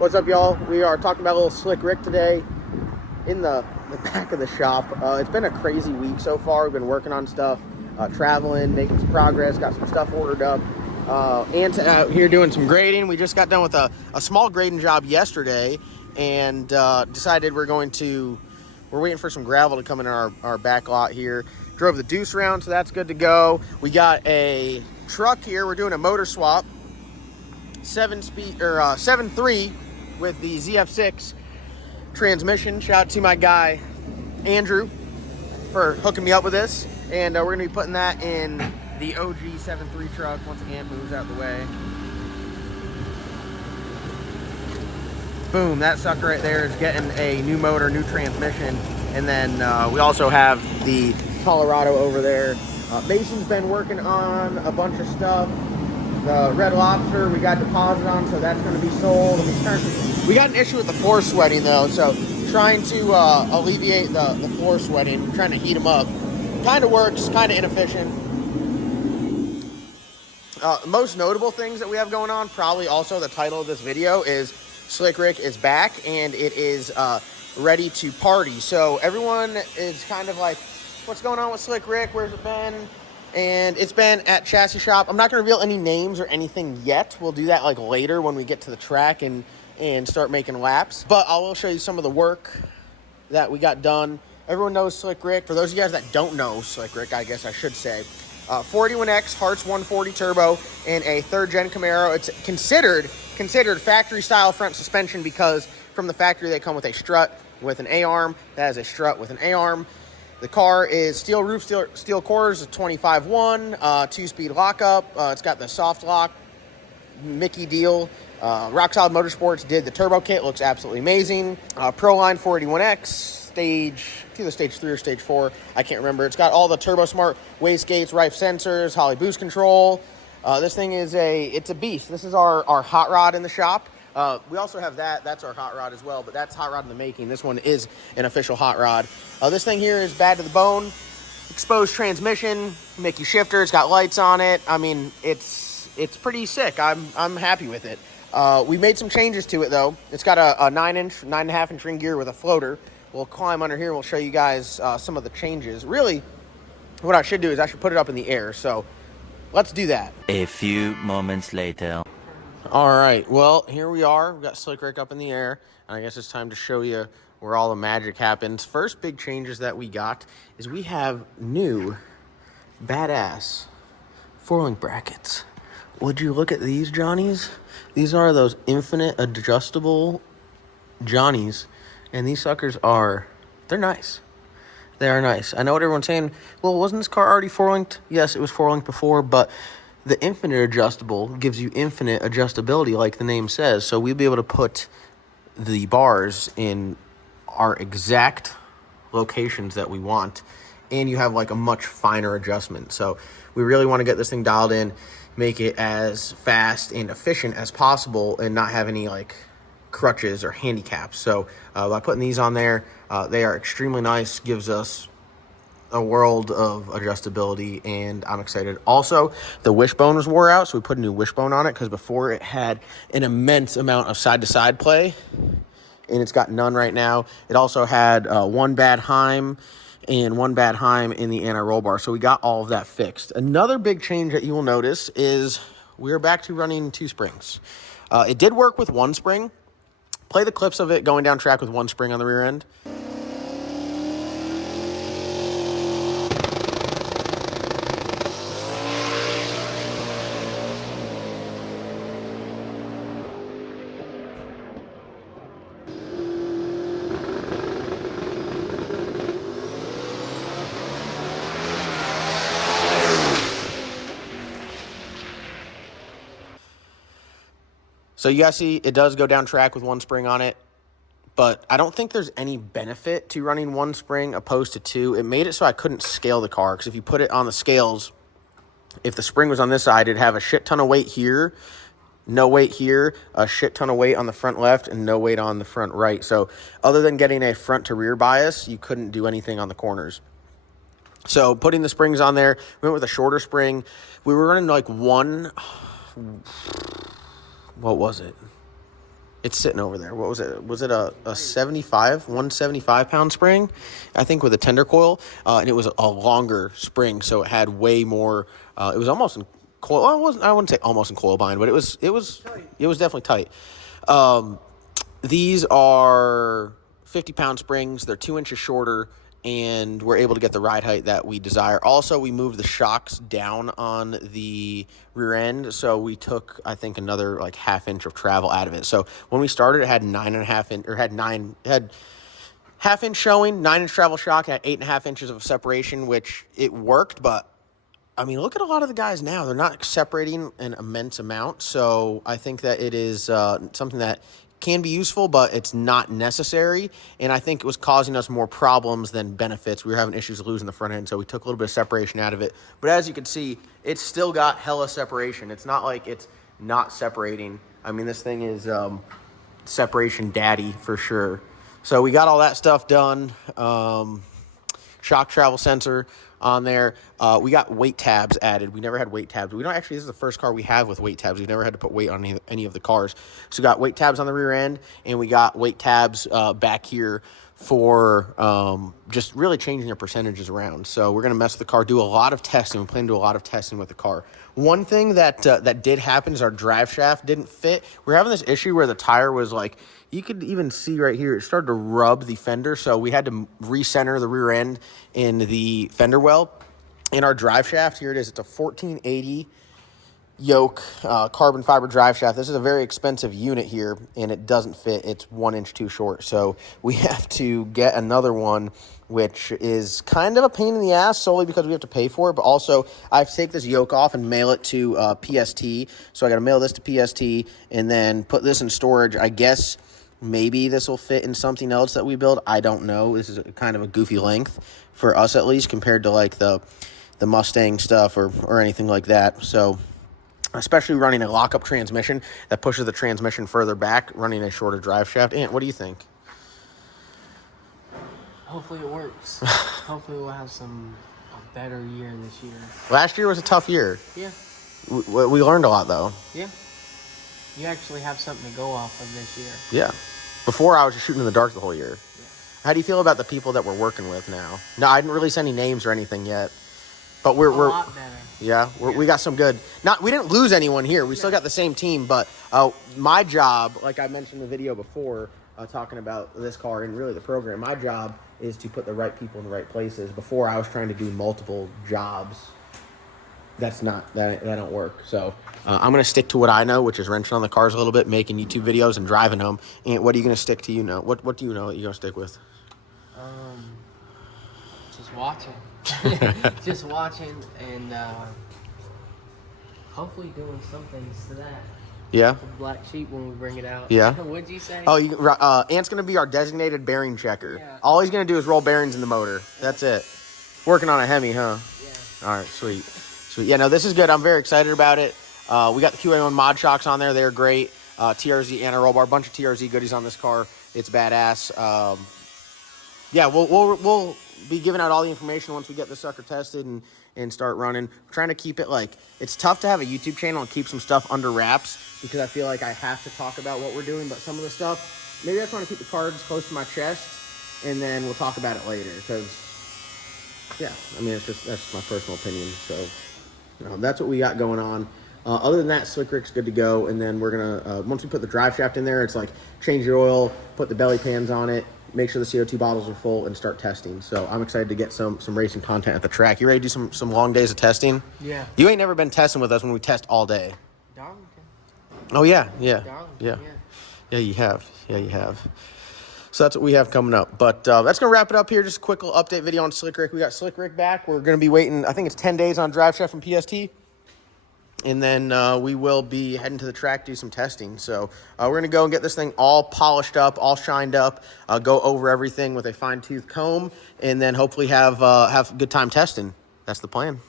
What's up, y'all? We are talking about a little Slick Rick today in the back of the shop. It's been a crazy week so far. We've been working on stuff, traveling, making some progress, got some stuff ordered up. Ant's out here doing some grading. We just got done with a small grading job yesterday and decided we're waiting for some gravel to come in our back lot here. Drove the deuce around, so that's good to go. We got a truck here. We're doing a motor swap. 7.3 with the ZF6 transmission. Shout out to my guy Andrew for hooking me up with this, and we're gonna be putting that in the OG 7.3 truck once Ant moves out of the way. Boom, that sucker right there is getting a new motor, new transmission, and then we also have the Colorado over there. Benson's been working on a bunch of stuff. The Red Lobster we got deposit on, so that's going to be sold. We got an issue with the floor sweating though, so trying to alleviate the floor sweating, trying to heat them up. Kind of works, kind of inefficient. Most notable things that we have going on, probably also the title of this video, is Slick Rick is back and it is ready to party. So everyone is kind of like, what's going on with Slick Rick? Where's it been? And it's been at Chassis Shop. I'm not going to reveal any names or anything yet. We'll do that like later when we get to the track and start making laps. But I will show you some of the work that we got done. Everyone knows Slick Rick. For those of you guys that don't know Slick Rick, I guess I should say, 41X Hearts 140 turbo and a third-gen Camaro. It's considered factory style front suspension because from the factory they come with a strut with an A-arm. That is a strut with an A-arm. The car is steel roof, steel quarters, 25-1, 2-speed lockup. It's got the soft lock Mickey deal. Rock Solid Motorsports did the turbo kit. Looks absolutely amazing. Proline 481X, stage 3 or stage 4. I can't remember. It's got all the Turbo Smart wastegates, Rife sensors, HOLLEY boost control. This thing is it's a beast. This is our hot rod in the shop. We also have that's our hot rod as well, but that's hot rod in the making. This one is an official hot rod. This thing here is bad to the bone. Exposed transmission, Mickey shifter. It's got lights on it. I mean, it's pretty sick. I'm happy with it. We made some changes to it though. It's got a 9.5-inch ring gear with a floater. We'll climb under here and we'll show you guys some of the changes. Really, what I should do is I should put it up in the air. So let's do that. A few moments later. All right, well, here we are. We've got Slick Rick up in the air, and I guess it's time to show you where all the magic happens. First big changes that we got is we have new badass 4-link brackets. Would you look at these Johnnies? These are those infinite adjustable Johnnies, and these suckers they're nice. They are nice. I know what everyone's saying. Well, wasn't this car already 4-linked? Yes, it was 4-linked before, but the infinite adjustable gives you infinite adjustability, like the name says. So we'll be able to put the bars in our exact locations that we want, and you have like a much finer adjustment. So we really want to get this thing dialed in, make it as fast and efficient as possible, and not have any like crutches or handicaps. So by putting these on there, they are extremely nice, gives us a world of adjustability, and I'm excited. Also, the wishbone was wore out, so we put a new wishbone on it because before it had an immense amount of side-to-side play, and it's got none right now. It also had one bad Heim and one bad Heim in the anti-roll bar, so we got all of that fixed. Another big change that you will notice is we're back to running 2 springs. It did work with 1 spring. Play the clips of it going down track with 1 spring on the rear end. So you guys see it does go down track with 1 spring on it, but I don't think there's any benefit to running 1 spring opposed to 2. It made it so I couldn't scale the car, because if you put it on the scales, if the spring was on this side, it'd have a shit ton of weight here, no weight here, a shit ton of weight on the front left, and no weight on the front right. So other than getting a front to rear bias, you couldn't do anything on the corners. So putting the springs on there, we went with a shorter spring. We were running like what was it? It's sitting over there. What was it? Was it a 175-pound spring? I think with a tender coil. And it was a longer spring, so it had way more. It was almost in coil. Well, I wouldn't say almost in coil bind, but it was definitely tight. These are 50-pound springs. They're 2 inches shorter, and we're able to get the ride height that we desire. Also, we moved the shocks down on the rear end, so we took, I think, another like half-inch of travel out of it. So when we started, it had 9.5 inch, or had half-inch showing, 9-inch travel shock, at 8.5 inches of separation, which it worked. But I mean, look at a lot of the guys now; they're not separating an immense amount. So I think that it is something that can be useful, but it's not necessary. And I think it was causing us more problems than benefits. We were having issues losing the front end, so we took a little bit of separation out of it. But as you can see, it's still got hella separation. It's not like it's not separating. I mean, this thing is separation daddy for sure. So we got all that stuff done. Shock travel sensor on there. We got weight tabs added. We never had weight tabs. We don't actually, this is the first car we have with weight tabs. We've never had to put weight on any of the cars. So we got weight tabs on the rear end, and we got weight tabs back here for just really changing your percentages around. So we're going to mess with the car, do a lot of testing. We plan to do a lot of testing with the car. One thing that did happen is our drive shaft didn't fit. We're having this issue where the tire was like, you could even see right here, it started to rub the fender. So we had to recenter the rear end in the fender well. In our drive shaft, here it is. It's a 1480 yoke carbon fiber drive shaft. This is a very expensive unit here, and it doesn't fit. It's 1 inch too short. So we have to get another one, which is kind of a pain in the ass solely because we have to pay for it. But also, I have to take this yoke off and mail it to PST. So I got to mail this to PST and then put this in storage. I guess maybe this will fit in something else that we build. I don't know. This is kind of a goofy length for us, at least, compared to like the Mustang stuff or anything like that. So especially running a lockup transmission that pushes the transmission further back, running a shorter drive shaft. Ant, what do you think? Hopefully it works. Hopefully we'll have a better year this year. Last year was a tough year. Yeah. We learned a lot, though. Yeah. You actually have something to go off of this year. Yeah. Before, I was just shooting in the dark the whole year. Yeah. How do you feel about the people that we're working with now? No, I didn't release any names or anything yet. But we're a lot better. Yeah, we got some good. We didn't lose anyone here. We still got the same team. But my job, like I mentioned in the video before, talking about this car and really the program, my job is to put the right people in the right places. Before, I was trying to do multiple jobs. That don't work. So I'm gonna stick to what I know, which is wrenching on the cars a little bit, making YouTube videos and driving them. And what are you gonna stick to? What do you know that you're gonna stick with? Just watching. Just watching and hopefully doing some things to that. Yeah. The black sheep when we bring it out. Yeah. What'd you say? Oh, Ant's gonna be our designated bearing checker. Yeah. All he's gonna do is roll bearings in the motor. That's it. Working on a Hemi, huh? Yeah. All right, sweet. Yeah, no, this is good. I'm very excited about it. We got the QA1 mod shocks on there. They're great. TRZ anti-roll bar, bunch of TRZ goodies on this car. It's badass. Yeah, we'll be giving out all the information once we get the sucker tested and start running. We're trying to keep it like, it's tough to have a YouTube channel and keep some stuff under wraps because I feel like I have to talk about what we're doing, but some of the stuff, maybe I just want to keep the cards close to my chest and then we'll talk about it later because, yeah, I mean, that's my personal opinion. So that's what we got going on. Other than that, Slick Rick's good to go. And then we're going to, once we put the drive shaft in there, it's like change your oil, put the belly pans on it, make sure the CO2 bottles are full, and start testing. So I'm excited to get some racing content at the track. You ready to do some long days of testing? Yeah. You ain't never been testing with us when we test all day. Darlington. Oh, yeah. Darlington, Yeah, you have. Yeah, you have. So that's what we have coming up. But that's going to wrap it up here. Just a quick little update video on Slick Rick. We got Slick Rick back. We're going to be waiting, I think it's 10 days on drive shaft from PST. And then we will be heading to the track, do some testing. So we're going to go and get this thing all polished up, all shined up, go over everything with a fine-tooth comb, and then hopefully have a good time testing. That's the plan.